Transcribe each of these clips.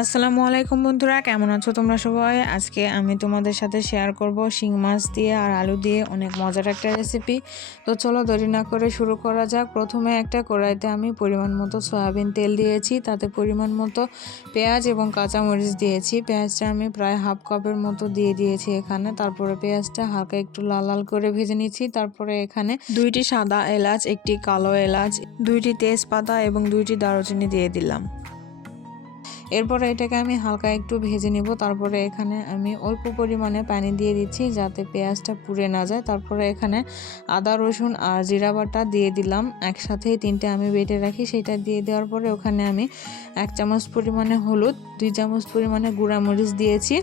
আসসালামু আলাইকুম বন্ধুরা, কেমন আছো তোমরা সবাই? আজকে আমি তোমাদের সাথে শেয়ার করব শিং মাছ দিয়ে আর আলু দিয়ে অনেক মজার একটা রেসিপি। তো চলো দেরি না করে শুরু করা যাক। প্রথমে একটা কড়াইতে আমি পরিমাণ মতো সয়াবিন তেল দিয়েছি, তাতে পরিমাণ মতো পেঁয়াজ এবং কাঁচামরিচ দিয়েছি। পেঁয়াজটা আমি প্রায় হাফ কাপের মতো দিয়ে দিয়েছি এখানে। তারপরে পেঁয়াজটা হালকা একটু লাল লাল করে ভেজে নিচ্ছি। তারপরে এখানে 2টি সাদা এলাচ, 1টি কালো এলাচ, 2টি তেজপাতা এবং 2টি দারুচিনি দিয়ে দিলাম। এরপরে এটাকে আমি হালকা একটু ভেজে নিব। তারপরে এখানে আমি অল্প পরিমাণে পানি দিয়ে দিচ্ছি যাতে পেঁয়াজটা পুড়ে না যায়। তারপরে এখানে আদা রসুন আর জিরা বাটা দিয়ে দিলাম একসাথেই, 3টে আমি বেটে রাখি। সেটা দিয়ে দেওয়ার পরে ওখানে আমি 1 চামচ পরিমাণে হলুদ, 2 চামচ পরিমাণে গুঁড়া মরিচ দিয়েছি।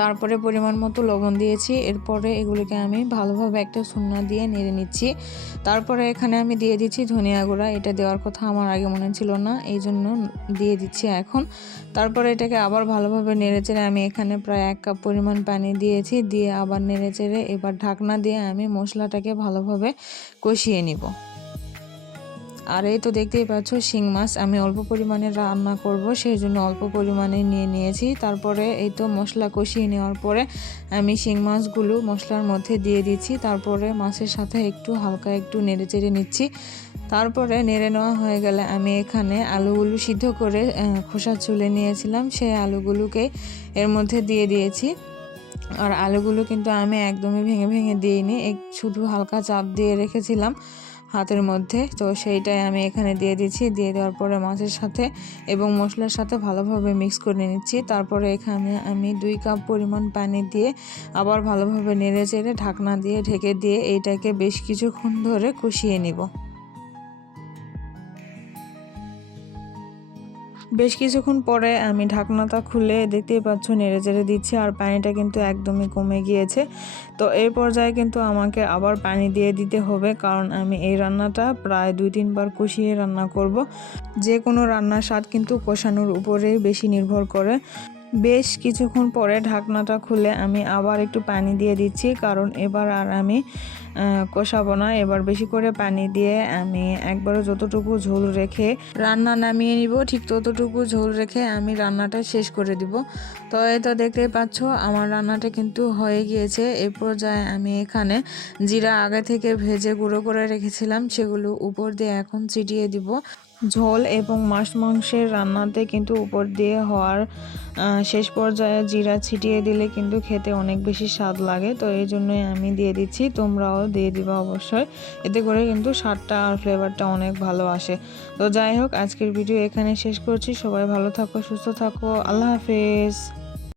তারপরে পরিমাণ মতো লবণ দিয়েছি। এরপরে এগুলিকে আমি ভালোভাবে একটা সুন্না দিয়ে নেড়ে নিচ্ছি। তারপরে এখানে আমি দিয়ে দিচ্ছি ধনিয়া গুঁড়া। এটা দেওয়ার কথা আমার আগে মনে ছিল না, এই জন্য দিয়ে দিচ্ছি এখন। তারপরে এটাকে আবার ভালোভাবে নেড়েচেড়ে আমি এখানে প্রায় 1 কাপ পরিমাণ পানি দিয়েছি, দিয়ে আবার নেড়েচেড়ে এবার ঢাকনা দিয়ে আমি মশলাটাকে ভালোভাবে কষিয়ে নিব। আর এই তো দেখতেই পাচ্ছ শিং মাছ আমি অল্প পরিমাণে রান্না করব, সেই জন্য অল্প পরিমাণে নিয়ে নিয়েছি। তারপরে এই তো মশলা কষিয়ে নেওয়ার পরে আমি শিং মাছগুলো মশলার মধ্যে দিয়ে দিচ্ছি। তারপরে মাছের সাথে একটু হালকা একটু নেড়ে চেড়ে নিচ্ছি। তারপরে নেড়ে নেওয়া হয়ে গেলে আমি এখানে আলুগুলো সিদ্ধ করে খোসা ছুলে নিয়েছিলাম, সেই আলুগুলোকে এর মধ্যে দিয়ে দিয়েছি। আর আলুগুলো কিন্তু আমি একদমই ভেঙে ভেঙে দিইনি, শুধু হালকা চাপ দিয়ে রেখেছিলাম হাতের মধ্যে। তো সেইটাই আমি এখানে দিয়ে দিচ্ছি। দিয়ে দেওয়ার পরে মাছের সাথে এবং মশলার সাথে ভালোভাবে মিক্স করে নিচ্ছি। তারপরে এখানে আমি 2 কাপ পরিমাণ পানি দিয়ে আবার ভালোভাবে নেড়ে চেড়ে ঢাকনা দিয়ে ঢেকে দিয়ে এইটাকে বেশ কিছুক্ষণ ধরে কষিয়ে নিব। বেশ কিছুক্ষণ পরে আমি ঢাকনাটা খুলে দেখতেই পাচ্ছ নেড়ে চেড়ে দিচ্ছি, আর পানিটা কিন্তু একদমই কমে গিয়েছে। তো এই পর্যায়ে কিন্তু আমাকে আবার পানি দিয়ে দিতে হবে, কারণ আমি এই রান্নাটা প্রায় 2-3 বার কষিয়ে রান্না করব। যে কোনো রান্নার স্বাদ কিন্তু কষানোর উপরেই বেশি নির্ভর করে। বেশ কিছুক্ষণ পরে ঢাকনাটা খুলে আমি আবার একটু পানি দিয়ে দিচ্ছি, কারণ এবার আর আমি কষাবো না। এবার বেশি করে পানি দিয়ে আমি একবারে যতটুকু ঝোল রেখে রান্না নামিয়ে নিব, ঠিক ততটুকু ঝোল রেখে আমি রান্নাটা শেষ করে দিব। তো এই তো দেখতেই পাচ্ছ আমার রান্নাটা কিন্তু হয়ে গিয়েছে। এই পর্যায়ে আমি এখানে জিরা আগে থেকে ভেজে গুঁড়ো করে রেখেছিলাম, সেগুলো উপর দিয়ে এখন ছিটিয়ে দিব। ঝোল এবং মাংসের রান্নাতে কিন্তু উপর দিয়ে হওয়ার শেষ পর্যায়ে জিরা ছিটিয়ে দিলে কিন্তু খেতে অনেক বেশি স্বাদ লাগে। তো এই জন্যই আমি দিয়ে দিচ্ছি, তোমরাও দিয়ে দিবা অবশ্যই, এতে করে কিন্তু স্বাদটা আর ফ্লেভারটা অনেক ভালো আসে। তো যাই হোক, আজকের ভিডিও এখানে শেষ করছি। সবাই ভালো থাকো, সুস্থ থাকো, আল্লাহ হাফেজ।